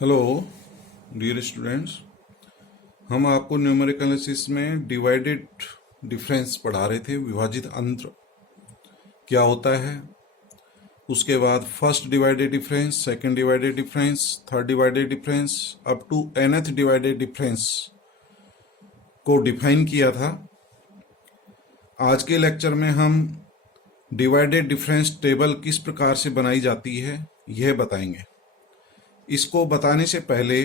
Hello dear students. हम आपको numerical analysis में डिवाइडेड डिफरेंस पढ़ा रहे थे। विभाजित अंतर क्या होता है, उसके बाद first divided difference, second divided difference, third divided difference up to nth divided difference को डिफाइन किया था। आज के लेक्चर में हम डिवाइडेड डिफरेंस टेबल किस प्रकार से बनाई जाती है यह बताएंगे। इसको बताने से पहले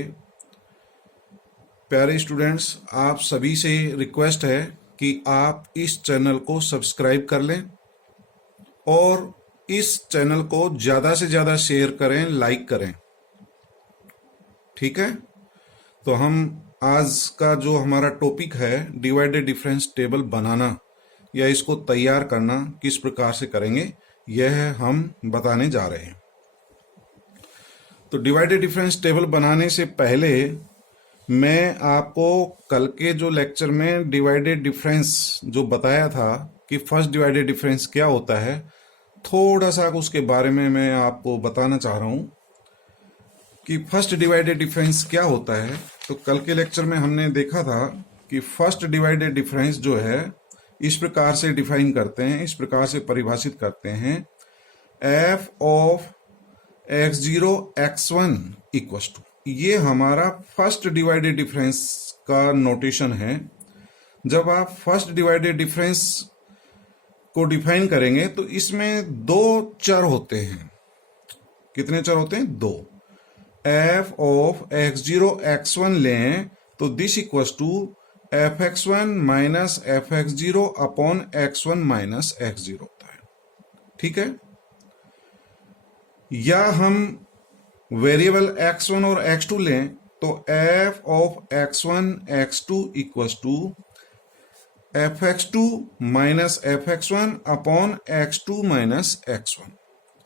प्यारे स्टूडेंट्स, आप सभी से रिक्वेस्ट है कि आप इस चैनल को सब्सक्राइब कर लें और इस चैनल को ज़्यादा से ज़्यादा शेयर करें, लाइक करें। ठीक है, तो हम आज का जो हमारा टॉपिक है डिवाइडेड डिफरेंस टेबल बनाना या इसको तैयार करना किस प्रकार से करेंगे यह हम बताने जा रहे हैं। तो डिवाइडेड डिफरेंस टेबल बनाने से पहले मैं आपको कल के जो लेक्चर में डिवाइडेड डिफरेंस जो बताया था कि फर्स्ट डिवाइडेड डिफरेंस क्या होता है, थोड़ा सा उसके बारे में मैं आपको बताना चाह रहा हूं कि फर्स्ट डिवाइडेड डिफरेंस क्या होता है। तो कल के लेक्चर में हमने देखा था कि फर्स्ट डिवाइडेड डिफरेंस जो है इस प्रकार से डिफाइन करते हैं, इस प्रकार से परिभाषित करते हैं, F of x0 x1 equal to, ये हमारा फर्स्ट डिवाइडेड डिफरेंस का नोटेशन है। जब आप फर्स्ट डिवाइडेड डिफरेंस को डिफाइन करेंगे तो इसमें दो चर होते हैं। कितने चर होते हैं? दो। f ऑफ x0 x1 लें तो this equal to fx1 minus fx0 upon x1 minus x0 होता है। ठीक है, या हम वेरिएबल x1 और x2 लें तो f of x1 x2 equals to fx2 minus fx1 upon x2 minus x1।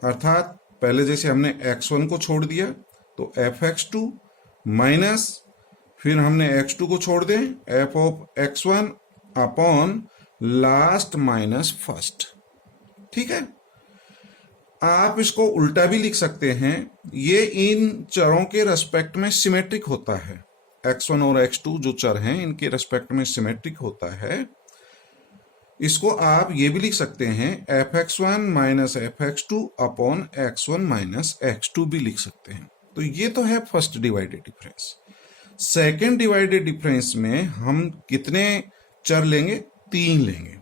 अर्थात पहले जैसे हमने x1 को छोड़ दिया तो fx2 माइनस फिर हमने x2 को छोड़ दें f of x1 upon last minus first. ठीक है, आप इसको उल्टा भी लिख सकते हैं। ये इन चरों के रेस्पेक्ट में सिमेट्रिक होता है। x1 और x2 जो चर हैं इनके रेस्पेक्ट में सिमेट्रिक होता है। इसको आप ये भी लिख सकते हैं fx1 minus fx2 upon x1 minus x2 भी लिख सकते हैं। तो ये तो है first divided difference. Second divided difference में हम कितने चर लेंगे? 3 लेंगे।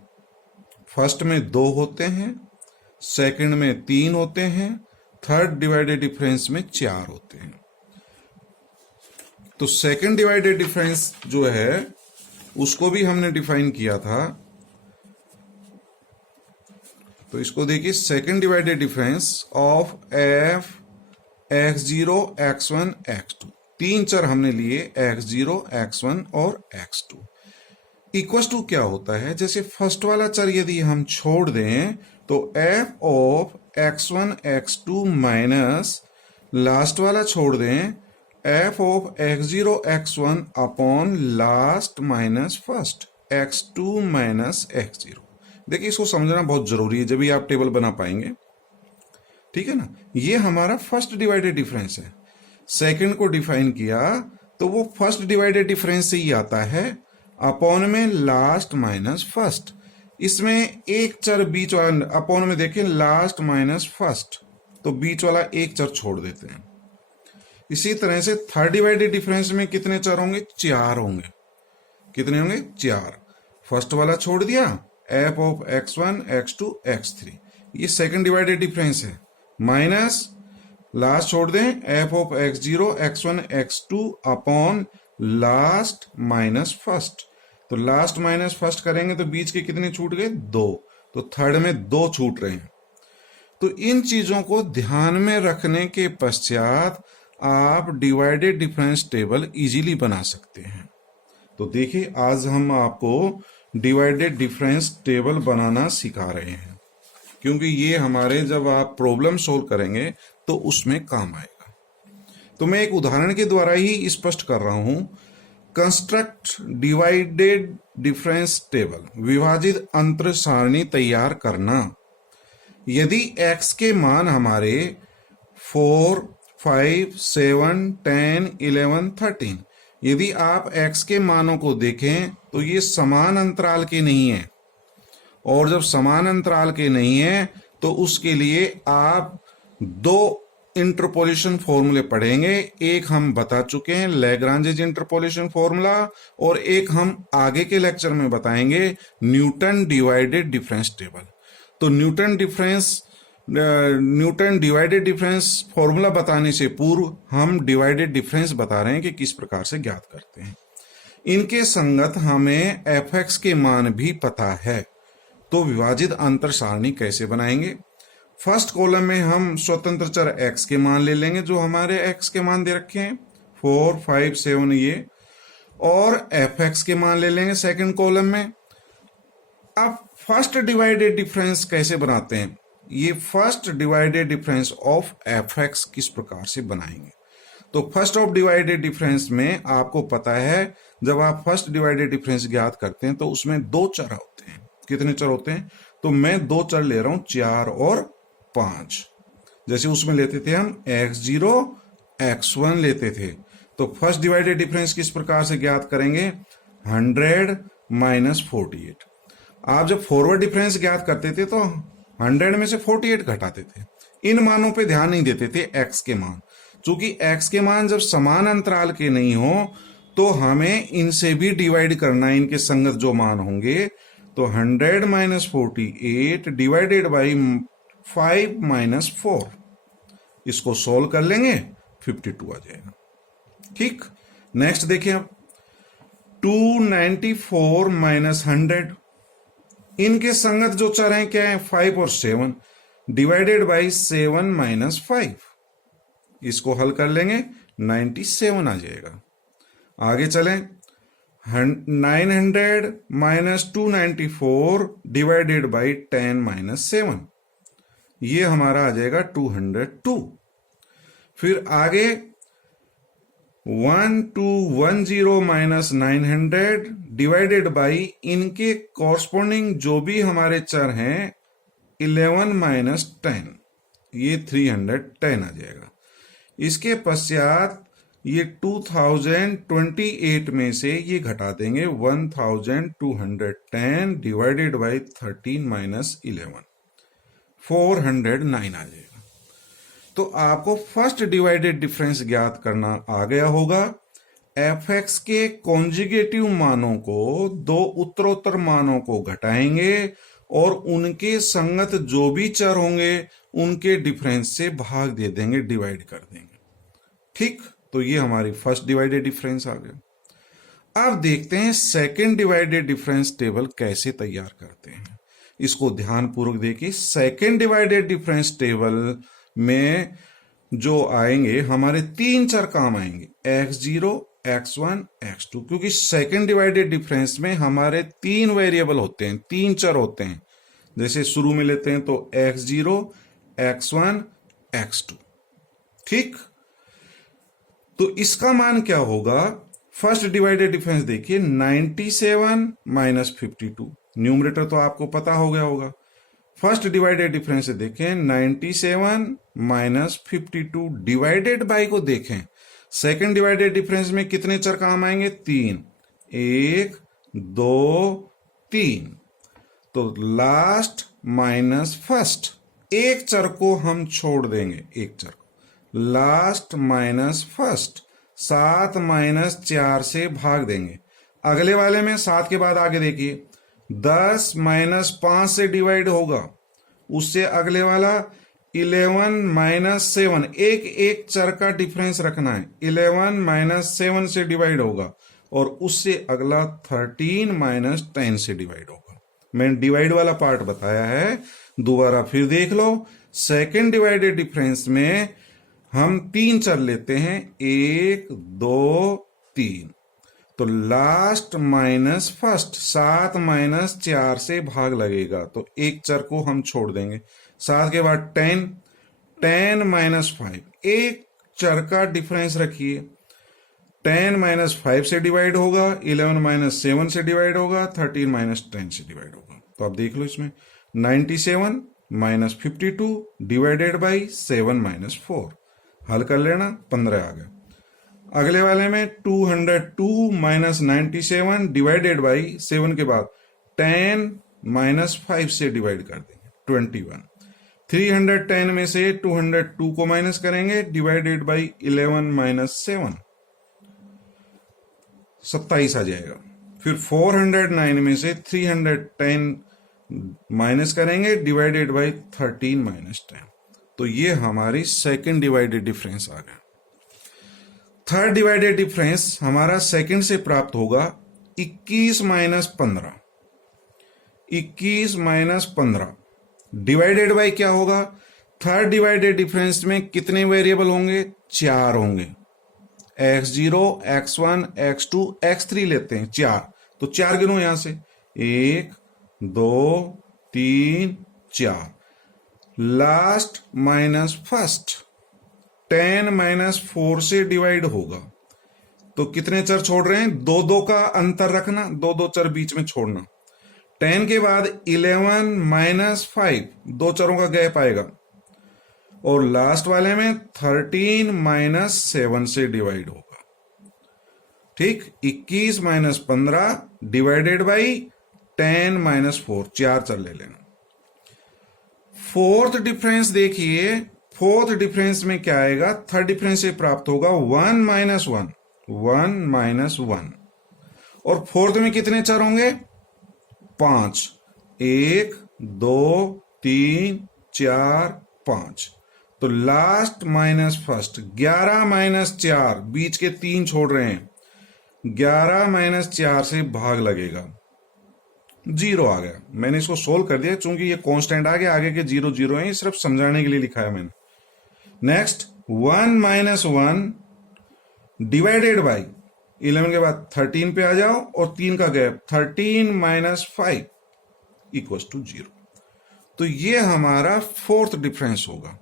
फर्स्ट में 2 होते हैं, सेकंड में 3 होते हैं, थर्ड डिवाइडेड डिफरेंस में 4 होते हैं। तो सेकंड डिवाइडेड डिफरेंस जो है उसको भी हमने डिफाइन किया था। तो इसको देखिए, second divided difference of f x0 x1 x2, 3 चर हमने लिए x0 x1 और x2। इक्वल टू क्या होता है? जैसे फर्स्ट वाला चर यदि हम छोड़ दें तो f of x1 x2 minus last वाला छोड़ दें f of x0 x1 upon last minus first x2 minus x0। देखिए, इसको समझना बहुत जरूरी है जब भी आप टेबल बना पाएंगे। ठीक है ना, ये हमारा फर्स्ट डिवाइडेड डिफरेंस है। सेकंड को डिफाइन किया तो वो फर्स्ट डिवाइडेड डिफरेंस से ही आता है, अपॉन में लास्ट माइनस फर्स्ट। इसमें एक चर बीच वाला, अपॉन में देखें लास्ट माइनस फर्स्ट, तो बीच वाला एक चर छोड़ देते हैं। इसी तरह से थर्ड डिवाइडेड डिफरेंस में कितने चर होंगे? 4 होंगे। कितने होंगे? 4। फर्स्ट वाला छोड़ दिया, f of x1 x2 x3, ये सेकंड डिवाइडेड डिफरेंस है। माइनस लास्ट छोड़ दें f of x0 x1 x2 upon last minus first. तो लास्ट माइनस फर्स्ट करेंगे तो बीच के कितने छूट गए? 2। तो थर्ड में 2 छूट रहे हैं। तो इन चीजों को ध्यान में रखने के पश्चात आप डिवाइडेड डिफरेंस टेबल इजीली बना सकते हैं। तो देखिए, आज हम आपको डिवाइडेड डिफरेंस टेबल बनाना सिखा रहे हैं, क्योंकि ये हमारे जब आप प्रॉब्लम सोल्व करेंगे तो उसमें काम आएगा। तो मैं एक उदाहरण के द्वारा ही स्पष्ट कर रहा हूं। कंस्ट्रक्ट डिवाइडेड डिफरेंस टेबल, विभाजित अंतर सारणी तैयार करना। यदि x के मान हमारे 4, 5, 7, 10, 11, 13। यदि आप x के मानों को देखें तो ये समान अंतराल के नहीं है, और जब समान अंतराल के नहीं है तो उसके लिए आप दो इंटरपोलेशन फॉर्मूले पढ़ेंगे। एक हम बता चुके हैं, लैग्रांजेज इंटरपोलेशन फॉर्मूला, और एक हम आगे के लेक्चर में बताएंगे, न्यूटन डिवाइडेड डिफरेंस टेबल। तो न्यूटन डिवाइडेड डिफरेंस फॉर्मूला बताने से पूर्व हम डिवाइडेड डिफरेंस बता रहे हैं कि किस प्रकार से ज्ञात करते हैं। इनके संगत हमें fx के मान भी पता है, तो विभाजित अंतर सारणी कैसे बनाएंगे। फर्स्ट कॉलम में हम स्वतंत्र चर x के मान ले लेंगे, जो हमारे x के मान दे रखे हैं 4, 5, 7 ये, और fx के मान ले लेंगे सेकंड कॉलम में। अब फर्स्ट डिवाइडेड डिफरेंस कैसे बनाते हैं, ये first divided difference of fx किस प्रकार से बनाएंगे। तो फर्स्ट ऑफ डिवाइडेड डिफरेंस में आपको पता है, जब आप फर्स्ट डिवाइडेड डिफरेंस ज्ञात करते हैं तो उसमें दो चर होते हैं। कितने चर होते हैं, तो मैं दो चर ले रहा हूं, 4 और 5। जैसे उसमें लेते थे हम x0 x1 लेते थे। तो फर्स्ट डिवाइडेड डिफरेंस किस प्रकार से ज्ञात करेंगे, 100 - 48। आप जब फॉरवर्ड डिफरेंस ज्ञात करते थे तो 100 में से 48 घटाते थे। इन मानों पे ध्यान नहीं देते थे, x के मान। चूंकि x के मान जब समान अंतराल के नहीं हो तो हमें इनसे भी डिवाइड करना है, इनके संगत जो मान होंगे। तो 100 - 48 डिवाइडेड बाई 5 - 4, इसको सोल्व कर लेंगे, 52 आ जाएगा। ठीक, नेक्स्ट देखिए आप, 294 - 100, इनके संगत जो चर हैं क्या है, 5 और 7, डिवाइडेड बाई 7 - 5, इसको हल कर लेंगे, 97 आ जाएगा। आगे चलें, 900 - 294 डिवाइडेड बाई 10 - 7, ये हमारा आ जाएगा 202। फिर आगे 1210 - 900 डिवाइडेड बाई इनके कॉरस्पॉन्डिंग जो भी हमारे चर हैं 11 - 10, ये 310 आ जाएगा। इसके पश्चात ये 2028 में से ये घटा देंगे, 1210 डिवाइडेड बाई 13 - 11, 409 आ जाएगा। तो आपको फर्स्ट डिवाइडेड डिफरेंस ज्ञात करना आ गया होगा। fx के कॉन्जुगेटिव मानों को दो उत्तरोत्तर मानों को घटाएंगे और उनके संगत जो भी चर होंगे उनके डिफरेंस से भाग दे देंगे, डिवाइड कर देंगे। ठीक, तो ये हमारी फर्स्ट डिवाइडेड डिफरेंस आ गया। अब देखते हैं सेकंड डिवाइडेड डिफरेंस टेबल कैसे तैयार करते हैं। इसको ध्यानपूर्वक देखिए। सेकंड डिवाइडेड डिफरेंस टेबल में जो आएंगे हमारे तीन चर काम आएंगे, x0 x1 x2, क्योंकि सेकंड डिवाइडेड डिफरेंस में हमारे तीन वेरिएबल होते हैं, तीन चर होते हैं। जैसे शुरू में लेते हैं तो x0 x1 x2। ठीक, तो इसका मान क्या होगा, फर्स्ट डिवाइडेड डिफरेंस देखिए, 97 - 52, न्यूमरेटर तो आपको पता हो गया होगा। फर्स्ट डिवाइडेड डिफरेंस से देखें, 97 - 52 डिवाइडेड बाई को देखें, सेकंड डिवाइडेड डिफरेंस में कितने चर काम आएंगे, 3, 1 2 3। तो लास्ट माइनस फर्स्ट, एक चर को हम छोड़ देंगे, एक चर को, लास्ट माइनस फर्स्ट, 7 - 4 से भाग देंगे। अगले वाले में 7 के बाद आगे देखिए, 10 - 5 से डिवाइड होगा, उससे अगले वाला 11 - 7, एक एक चर का डिफरेंस रखना है, 11 - 7 से डिवाइड होगा, और उससे अगला 13 - 10 से डिवाइड होगा। मैंने डिवाइड वाला पार्ट बताया है, दोबारा फिर देख लो। सेकेंड डिवाइडेड डिफरेंस में हम तीन चर लेते हैं, 1 2 3, तो लास्ट माइनस फर्स्ट, 7 - 4 से भाग लगेगा, तो एक चर को हम छोड़ देंगे। 7 के बाद 10 - 5, एक चर का डिफरेंस रखिए, 10 - 5 से डिवाइड होगा, 11 - 7 से डिवाइड होगा, 13 - 10 से डिवाइड होगा। तो आप देख लो इसमें 97 - 52 डिवाइडेड बाई 7 - 4, हल कर लेना, 15 आ गया। अगले वाले में 202 माइनस 97 डिवाइडेड बाई 7 के बाद 10 माइनस 5 से डिवाइड कर देंगे, 21। 310 में से 202 को माइनस करेंगे, डिवाइडेड बाई 11 माइनस 7, 27 आ जाएगा। फिर 409 में से 310 माइनस करेंगे, डिवाइडेड बाई 13 माइनस 10। तो ये हमारी सेकंड डिवाइडेड डिफरेंस आ गया। थर्ड डिवाइडेड डिफरेंस हमारा सेकंड से प्राप्त होगा 21 माइनस 15। 21 माइनस 15 डिवाइडेड बाई क्या होगा? थर्ड डिवाइडेड डिफरेंस में कितने वेरिएबल होंगे? 4 होंगे। x0, x1, x2, x3 लेते हैं 4, तो 4 गिनो यहां से, 1 2 3 4। लास्ट माइनस फर्स्ट 10 माइनस 4 से डिवाइड होगा, तो कितने चर छोड़ रहे हैं? 2 का अंतर रखना, 2 चर बीच में छोड़ना। 10 के बाद 11 माइनस 5, 2 चरों का गैप आएगा। और लास्ट वाले में 13 माइनस 7 से डिवाइड होगा। ठीक, 21 माइनस 15 डिवाइडेड बाई 10 माइनस 4, 4 चर ले लेना। फोर्थ डिफरेंस देखिए, फोर्थ डिफरेंस में क्या आएगा? थर्ड डिफरेंस से प्राप्त होगा 1 माइनस 1, 1 माइनस 1। और फोर्थ में कितने चर होंगे? 5, 1 2 3 4 5। तो लास्ट माइनस फर्स्ट 11 माइनस 4, बीच के 3 छोड़ रहे हैं, 11 माइनस 4 से भाग लगेगा, 0 आ गया। मैंने इसको सोल्व कर दिया, चूंकि ये कांस्टेंट आ गया, आगे के 0 0 है, सिर्फ समझाने के लिए लिखा है मैंने। नेक्स्ट 1 माइनस 1 डिवाइडेड बाई 11 के बाद 13 पे आ जाओ और 3 का गैप, 13 माइनस 5 इक्वल्स टू 0। तो ये हमारा फोर्थ डिफरेंस होगा।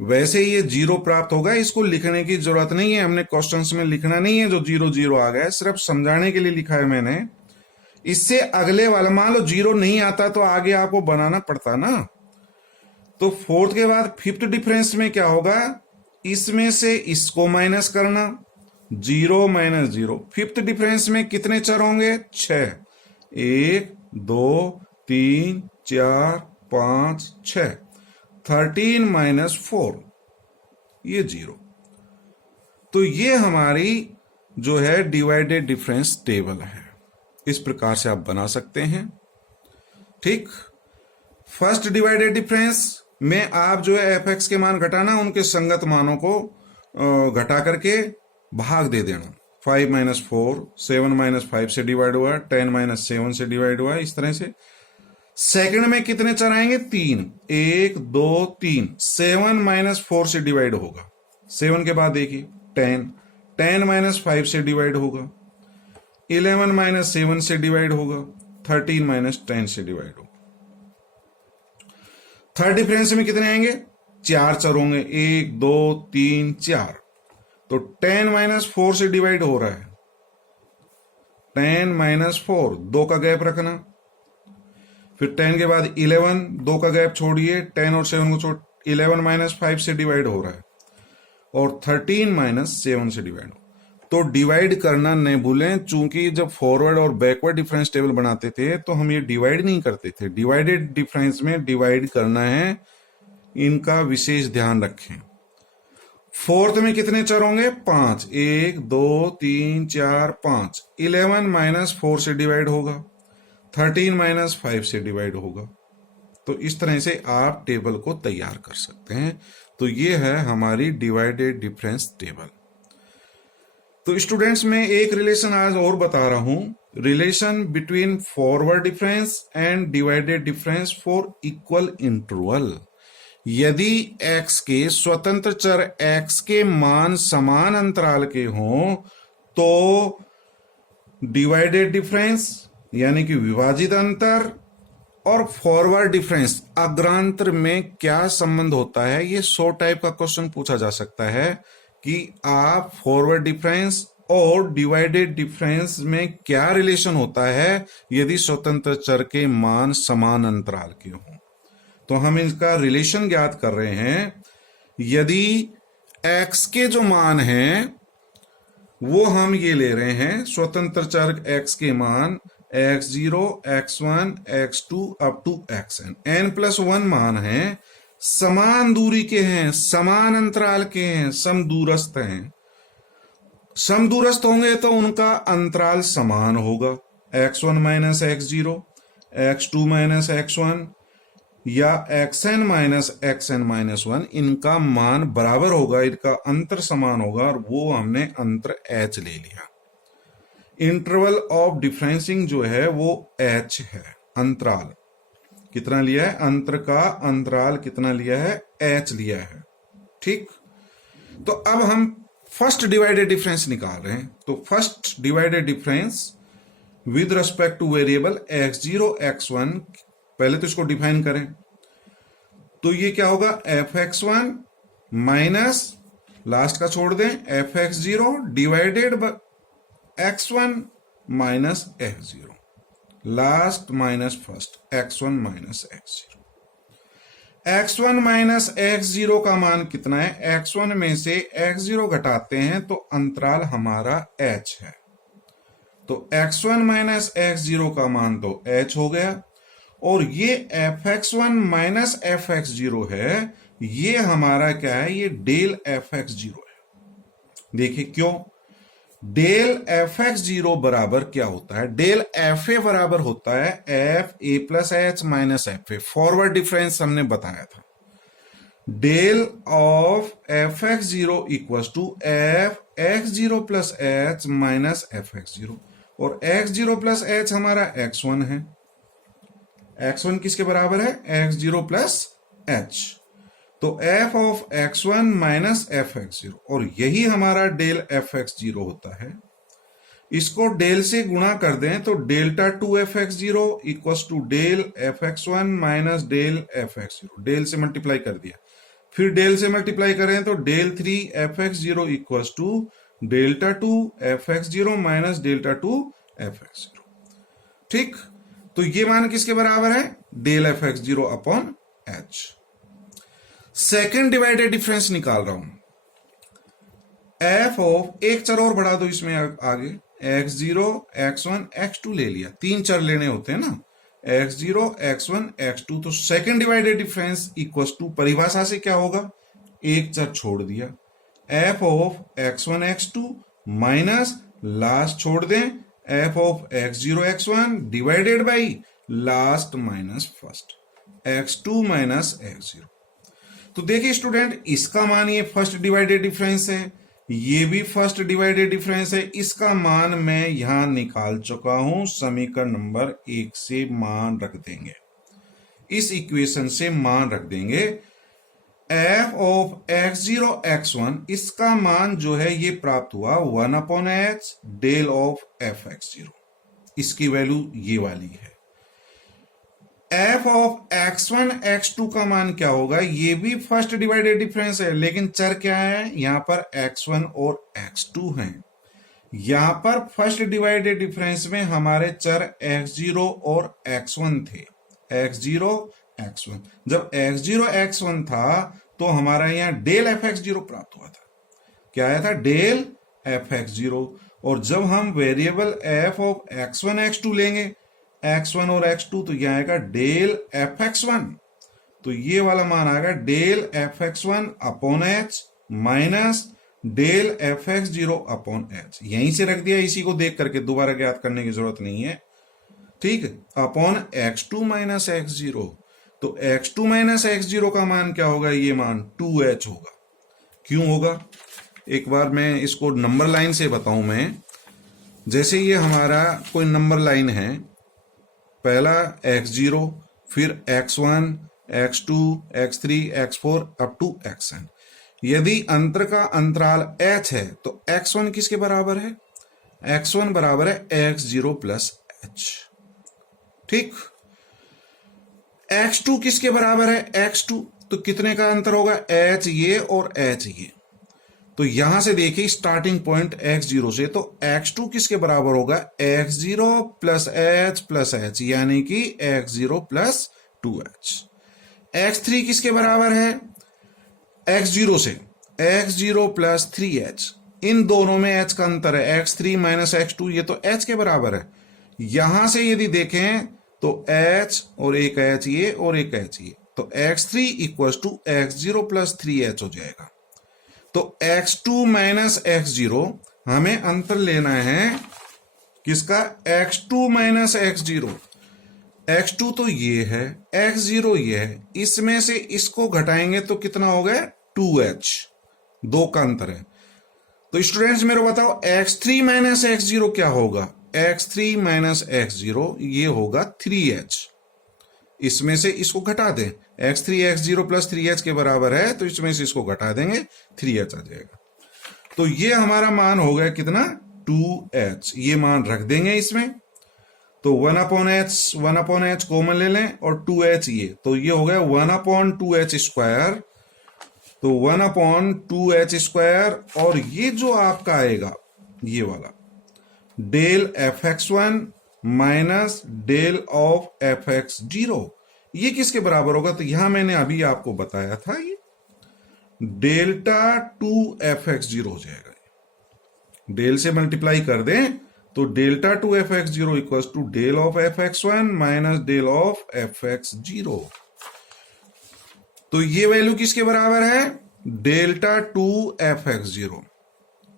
वैसे ये 0 प्राप्त होगा, इसको लिखने की जरूरत नहीं है, हमने क्वेश्चंस में लिखना नहीं है जो 0 0 आ गया, सिर्फ समझाने के लिए लिखा है मैंने। इससे अगले वाला, मान लो 0 नहीं आता तो आगे आपको बनाना पड़ता ना। तो फोर्थ के बाद फिफ्थ डिफरेंस में क्या होगा? इसमें से इसको माइनस करना, 0 माइनस 0। फिफ्थ डिफरेंस में कितने चर होंगे? 6, 1 2 3 4 5 6। 13 माइनस 4, ये 0। तो ये हमारी जो है डिवाइडेड डिफरेंस टेबल है। इस प्रकार से आप बना सकते हैं। ठीक, फर्स्ट डिवाइडेड डिफरेंस में आप जो है एफ एक्स के मान घटाना, उनके संगत मानों को घटा करके भाग दे देना। 5 माइनस 4, 7 माइनस 5 से डिवाइड हुआ, 10 माइनस 7 से डिवाइड हुआ, इस तरह से। सेकंड में कितने चर आएंगे? 3, 1 2 3। 7 माइनस 4 से डिवाइड होगा, 7 के बाद देखिए 10, 10 माइनस 5 से डिवाइड होगा, 11 माइनस 7 से डिवाइड होगा, 13 माइनस 10 से डिवाइड होगा। थर्ड डिफरेंस में कितने आएंगे? 4 चर होंगे, 1 2 3 4। तो 10 माइनस 4 से डिवाइड हो रहा है, 10 माइनस 4, 2 का गैप रखना। फिर 10 के बाद 11, 2 का गैप छोड़िए, 10 और 7 को छोड़, 11 माइनस 5 से डिवाइड हो रहा है, और 13 माइनस 7 से डिवाइड हो। तो डिवाइड करना नहीं भूलें, चूंकि जब फॉरवर्ड और बैकवर्ड डिफरेंस टेबल बनाते थे तो हम ये डिवाइड नहीं करते थे। डिवाइडेड डिफरेंस में डिवाइड करना है, इनका विशेष ध्यान रखें। फोर्थ में कितने चर होंगे? 5, 1 2 3 4 5। 11 माइनस 4 से डिवाइड होगा, 13 माइनस 5 से डिवाइड होगा। तो इस तरह से आप टेबल को तैयार कर सकते हैं। तो ये है हमारी डिवाइडेड डिफरेंस टेबल। तो स्टूडेंट्स, मैं एक रिलेशन आज और बता रहा हूं, relation between forward difference and divided difference for equal interval. यदि x के स्वतंत्र चर x के मान समान अंतराल के हों तो डिवाइडेड डिफरेंस यानी कि विभाजित अंतर और फॉरवर्ड डिफरेंस अग्रांतर में क्या संबंध होता है, ये 100 टाइप का क्वेश्चन पूछा जा सकता है कि आप फॉरवर्ड डिफरेंस और डिवाइडेड डिफरेंस में क्या रिलेशन होता है यदि स्वतंत्र चर के मान समान अंतराल के हों। तो हम इसका रिलेशन ज्ञात कर रहे हैं। यदि x के जो मान हैं वो हम ये ले रहे हैं स्वतंत्र चर x के मान x0, x1, x2 up to xn। n+1 मान है, समान दूरी के हैं, समान अंतराल के हैं, समदूरस्थ हैं। समदूरस्थ होंगे तो उनका अंतराल समान होगा, x1 minus x0, x2 minus x1 या xn माइनस xn माइनस 1, इनका मान बराबर होगा, इनका अंतर समान होगा, और वो हमने अंतर h ले लिया। इंटरवल ऑफ डिफरेंसिंग जो है वो h है। अंतराल कितना लिया है, अंतर का अंतराल कितना लिया है, h लिया है। ठीक, तो अब हम फर्स्ट डिवाइडेड डिफरेंस निकाल रहे हैं। तो first divided difference with respect two variable x0, x1, पहले तो इसको डिफाइन करें। तो ये क्या होगा, f(x1) माइनस लास्ट का छोड़ दें f(x0) divided by x1 minus x0, last minus first, x1 minus x0। x1 minus x0 का मान कितना है, x1 में से x0 घटाते हैं तो अंतराल हमारा h है। तो x1 माइनस x0 का मान तो h हो गया, और ये f(x1) माइनस f(x0) है, ये हमारा क्या है, ये डेल f(x0) है। देखिए क्यों, डेल f(x0) बराबर क्या होता है, डेल fa बराबर होता है fa plus h minus fa। Forward difference हमने बताया था, del of f(x0) equals to f(x0) plus h minus f(x0), और x0 प्लस h हमारा x1 है। x1 किसके बराबर है, x0 प्लस h, तो f of x1 minus f(x0), और यही हमारा डेल f(x0) होता है। इसको डेल से गुणा कर दें तो delta 2 f(x0) equals to del f(x1) minus del f(x0), del से मल्टीप्लाई कर दिया, फिर डेल से मल्टीप्लाई करें तो del 3 f(x0) equals to delta 2 f(x0) minus delta 2 f(x0). ठीक, तो ये मान किसके बराबर है, del f(x0) upon h। Second divided difference निकाल रहा हूं, f ऑफ, एक चर और बढ़ा दो इसमें आगे, x0, x1, x2 ले लिया, तीन चर लेने होते हैं ना, x0, x1, x2। तो second divided difference equals to, परिभाषा से क्या होगा, एक चर छोड़ दिया, f of x1, x2 minus last छोड़ दें f of x0, x1 divided by last minus first, x2 minus x0। तो देखिए स्टूडेंट, इसका मान ये फर्स्ट डिवाइडेड डिफरेंस है, ये भी फर्स्ट डिवाइडेड डिफरेंस है, इसका मान मैं यहां निकाल चुका हूं, समीकरण नंबर 1 से मान रख देंगे, इस इक्वेशन से मान रख देंगे। f ऑफ x0, x1, इसका मान जो है ये प्राप्त हुआ 1/h डेल ऑफ f(x0), इसकी वैल्यू ये वाली है। f ऑफ x1, x2 का मान क्या होगा, ये भी फर्स्ट डिवाइडेड डिफरेंस है, लेकिन चर क्या है, यहां पर x1 और x2 हैं। यहां पर फर्स्ट डिवाइडेड डिफरेंस में हमारे चर x0 और x1 थे, x0, x1। जब x0, x1 था तो हमारा यहां डेल f(x0) प्राप्त हुआ था, क्या आया था, डेल f(x0), और जब हम variable f of x1, x2 लेंगे, x1 और x2, तो यह आएगा डेल f(x1), तो ये वाला मान आएगा del f(x1) upon h minus del f(x0) upon h। यहीं से रख दिया, इसी को देख करके दोबारा ज्ञात करने की जरूरत नहीं है। ठीक, अपॉन x2 माइनस x0, तो x2 माइनस x0 का मान क्या होगा, ये मान 2h होगा। क्यों होगा, एक बार मैं इसको नंबर लाइन से बताऊं मैं। जैसे ये हमारा कोई नंबर लाइन है, पहला x0, फिर x1, x2, x3, x4 up to xn। यदि अंतर का अंतराल h है तो x1 किसके बराबर है, x1 बराबर है x0 प्लस h। ठीक, x2 किसके बराबर है, x2, तो कितने का अंतर होगा, h ये और h ये। तो यहां से देखिए स्टार्टिंग पॉइंट x0 से, तो x2 किसके बराबर होगा, x0 plus h plus h, यानी कि x0 प्लस 2h। x3 किसके बराबर है, x0 से, x0 प्लस 3h, इन दोनों में h का अंतर है, x3 माइनस x2, ये तो h के बराबर है। यहां से यदि देखें तो h और एक h ये और एक h ये, तो x3 equal to x0 plus 3h हो जाएगा। तो x2 माइनस x0 हमें अंतर लेना है किसका, x2 माइनस x0। x2 तो ये है, x0 ये है, इसमें से इसको घटाएंगे तो कितना हो गया 2h, दो का अंतर है। तो स्टूडेंट्स मेरे बताओ x3 माइनस x0 क्या होगा, x3 माइनस x0 ये होगा 3h, इसमें से इसको घटा दें, x3 x0 प्लस 3h के बराबर है, तो इसमें से इसको घटा देंगे 3h आ जाएगा। तो ये हमारा मान हो गया कितना 2h, ये मान रख देंगे इसमें, तो 1/h कॉमन ले लें और 2h ये, तो ये हो गया 1/2h स्क्वायर, तो 1/2h स्क्वायर, और ये जो आपका आएगा ये वाला del fx1 minus del of fx0, ये किसके बराबर होगा, तो यहां मैंने अभी आपको बताया था ये डेल्टा 2fx0 हो जाएगा। डेल से मल्टीप्लाई कर दें तो delta 2fx0 equal to del of fx1 minus del of fx0, तो ये वैल्यू किसके बराबर है, डेल्टा 2fx0,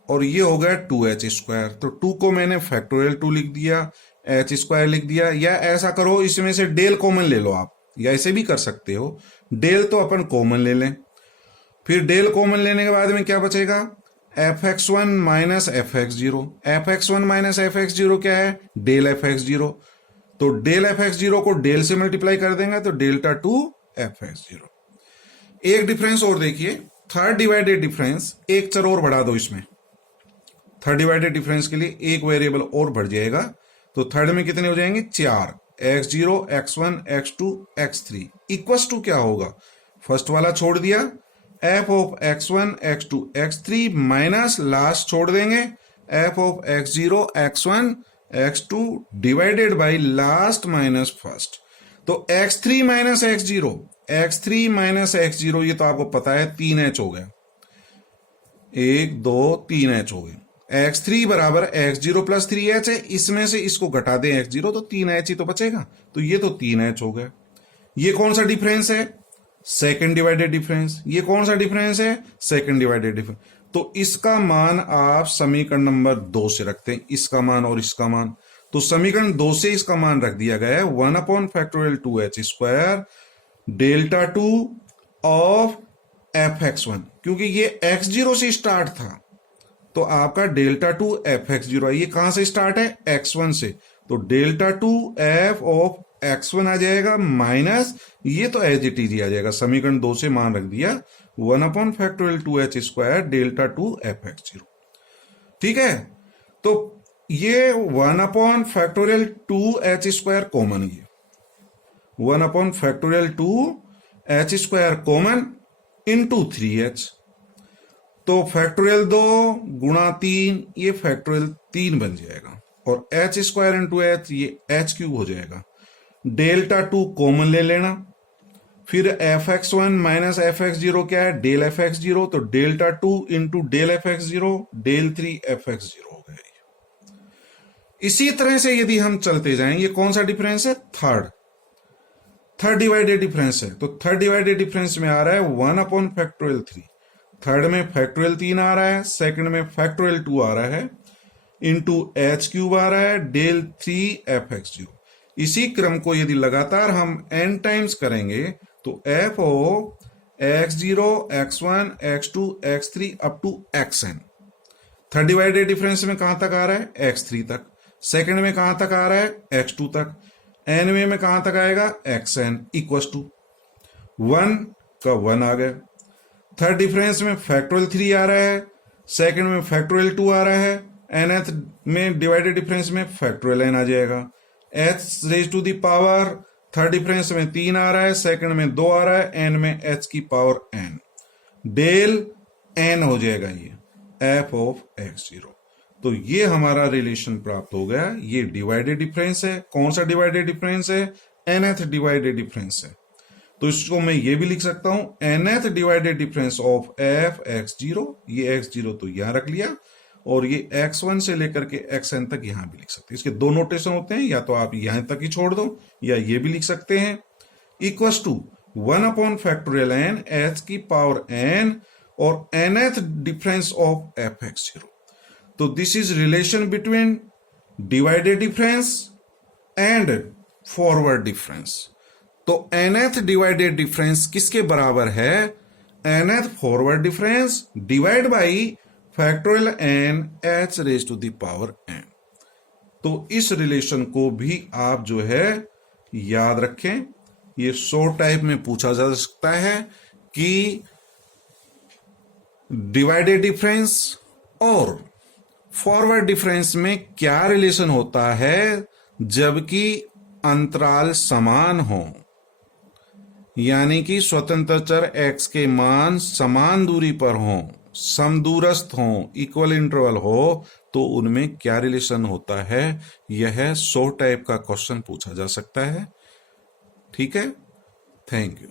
और ये हो गया 2h स्क्वायर। तो 2 को मैंने फैक्टोरियल 2 लिख दिया, h स्क्वायर लिख दिया, या ऐसा करो इसमें से डेल कॉमन ले लो आप, या ऐसे भी कर सकते हो, डेल तो अपन कॉमन ले लें, फिर डेल कॉमन लेने के बाद में क्या बचेगा, fx1 minus fx0, fx1 minus fx0 क्या है, डेल fx0, तो डेल fx0 को डेल से मल्टीप्लाई कर देंगे तो डेल्टा 2fx0। एक डिफरेंस और देखिए, थर्ड डिवाइडेड डिफरेंस, एक चर और बढ़ा दो इसमें, थर्ड डिवाइडेड डिफरेंस के लिए एक वेरिएबल और बढ़ जाएगा, तो थर्ड में कितने हो जाएंगे 4, x0 x1 x2 x3 equals to क्या होगा, फर्स्ट वाला छोड़ दिया f of x1 x2 x3 minus last छोड़ देंगे f of x0 x1 x2 divided by last minus first, तो x3 minus x0, x3 minus x0 ये तो आपको पता है 3h हो गया, 1 2 3h हो गए, x3 बराबर x0 प्लस 3h है, इसमें से इसको घटा दें x0 तो 3h ही तो बचेगा, तो ये तो 3h हो गया। ये कौन सा डिफरेंस है, सेकंड डिवाइडेड डिफरेंस, ये कौन सा डिफरेंस है, सेकंड डिवाइडेड डिफरेंस, तो इसका मान आप समीकरण नंबर 2 से रखते हैं, इसका मान और इसका मान, तो समीकरण 2 से इसका मान रख दिया गया है 1/2h square delta 2 of fx1, क्योंकि ये x0 से स्टार्ट था, तो आपका डेल्टा 2 fx0, ये कहां से स्टार्ट है, x1 से, तो डेल्टा 2 f ऑफ x1 आ जाएगा माइनस, ये तो एज इट इज आ जाएगा, समीकरण 2 से मान रख दिया 1/2h स्क्वायर डेल्टा 2 fx0, ठीक है। तो ये 1/2h स्क्वायर कॉमन, ये 1/2h square common into 3h, तो फैक्टोरियल 2 गुणा 3, ये फैक्टोरियल 3 बन जाएगा, और h स्क्वायर इंटू h ये h क्यूब हो जाएगा, डेल्टा 2 कॉमन ले लेना, फिर fx1 माइनस fx0 क्या है, डेल fx0, तो delta 2 into del fx0 del 3 fx0 हो गया। इसी तरह से यदि हम चलते जाएं, ये कौन सा डिफरेंस है, थर्ड डिवाइडेड डिफरेंस है, तो थर्ड डिवाइडेड डिफरेंस में आ रहा है 1/3, थर्ड में फैक्टोरियल 3 आ रहा है, सेकंड में फैक्टोरियल 2 आ रहा है, इंटू h क्यूब आ रहा है डेल 3 fx0। इसी क्रम को यदि लगातार हम n टाइम्स करेंगे तो f O x0 x1 x2 x3 up to xn, third divided difference में कहां तक आ रहा है, x3 तक, सेकंड में कहां तक आ रहा है, x2 तक, n में कहां तक आएगा, xn इक्वल टू 1 का 1 आ गया। थर्ड डिफरेंस में फैक्टोरियल 3 आ रहा है, सेकंड में फैक्टोरियल 2 आ रहा है, nth में डिवाइडेड डिफरेंस में फैक्टोरियल n आ जाएगा, h raise to the power, third difference में 3 आ रहा है, सेकंड में 2 आ रहा है, n में h की पावर n, डेल n हो जाएगा ये f ऑफ x0। तो ये हमारा रिलेशन प्राप्त हो गया, ये डिवाइडेड डिफरेंस है, कौन सा डिवाइडेड डिफरेंस है, nth डिवाइडेड डिफरेंस है। तो इसको मैं ये भी लिख सकता हूं nth divided difference of f x zero, ये एक्स जीरो तो यहां रख लिया, और ये x1 से लेकर के xn तक यहां भी लिख सकते हैं। इसके दो नोटेशन होते हैं, या तो आप यहां तक ही छोड़ दो या ये भी लिख सकते हैं, इक्वल्स टू 1/n h की पावर n और nth difference of f x zero. तो this is relation between divided difference and forward difference. तो nth डिवाइडेड डिफरेंस किसके बराबर है? nth forward difference divide by factorial n h raise to the power n। तो इस relation को भी आप जो है याद रखें। ये शॉर्ट टाइप में पूछा जा सकता है कि डिवाइडेड डिफरेंस और फॉरवर्ड डिफरेंस में क्या रिलेशन होता है जबकि अंतराल समान हो, यानी कि स्वतंत्र चर x के मान समान दूरी पर हों, समदूरस्थ हों, इक्वल इंटरवल हो, तो उनमें क्या रिलेशन होता है। यह शॉर्ट टाइप का क्वेश्चन पूछा जा सकता है। ठीक है, थैंक यू।